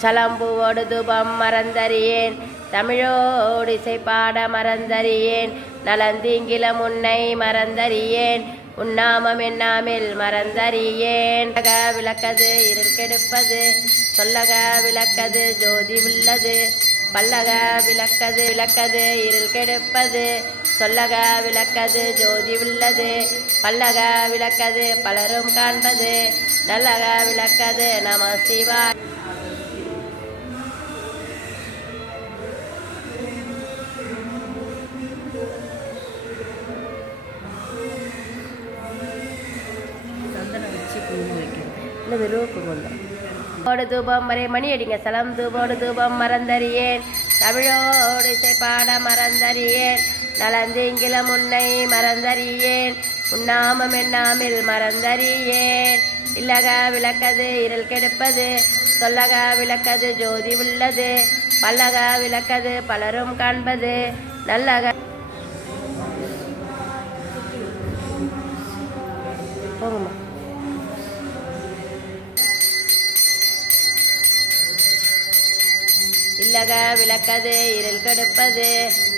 சலம்புவோடு துபம் மறந்தறியேன் தமிழோடு இசைப்பாட மறந்தறியேன் நலந்தீங்கிலம் உன்னை மறந்தறியேன் உன்னாமம் என்னாமில் மறந்தறியேன் விளக்கது இருள் கெடுப்பது சொல்லக விளக்கது ஜோதி உள்ளது பல்லக விளக்கது விளக்கது இருள் கெடுப்பது சொல்லக விளக்கது ஜோதி உள்ளது பல்லக விளக்கது பலரும் காண்பது நல்லக விளக்கது நம சிவாய. ஓடு தூபம் மறை மணி அடிங்க சலம் தூபோடு தூபம் மறந்தறியேன் தமிழோடு இசைப்பாட மறந்தறியேன் நலந்தீங்கிலம் உன்னை மறந்தறியேன் உன்னாமம் என்னாமில் மறந்தறியேன் இல்லக விளக்கது இருள் கெடுப்பது சொல்லக விளக்கது ஜோதி உள்ளது பல்லக விளக்கது பலரும் காண்பது நல்லக போகுமா இல்லக விளக்கது இருள் கெடுப்பது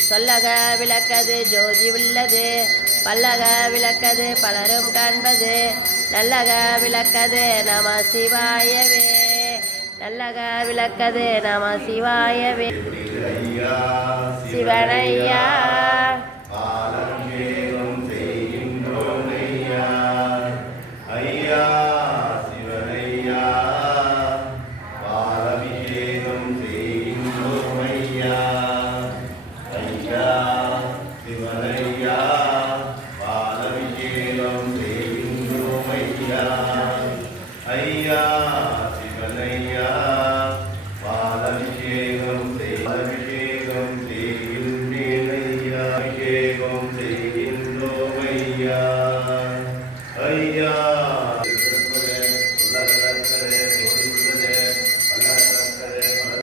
சொல்லக விளக்கது ஜோதி உள்ளது பல்லக விளக்கது பலரும் காண்பது நல்லக விளக்கது நம சிவாயவே நல்லக விளக்கது நம சிவாயவே. சிவனையா ஐயா சிவனையா பாலபிஷேகம் செய்கின்றேன் ஐயா அபிஷேகம் செய்கின்றோம் ஐயா ஐயா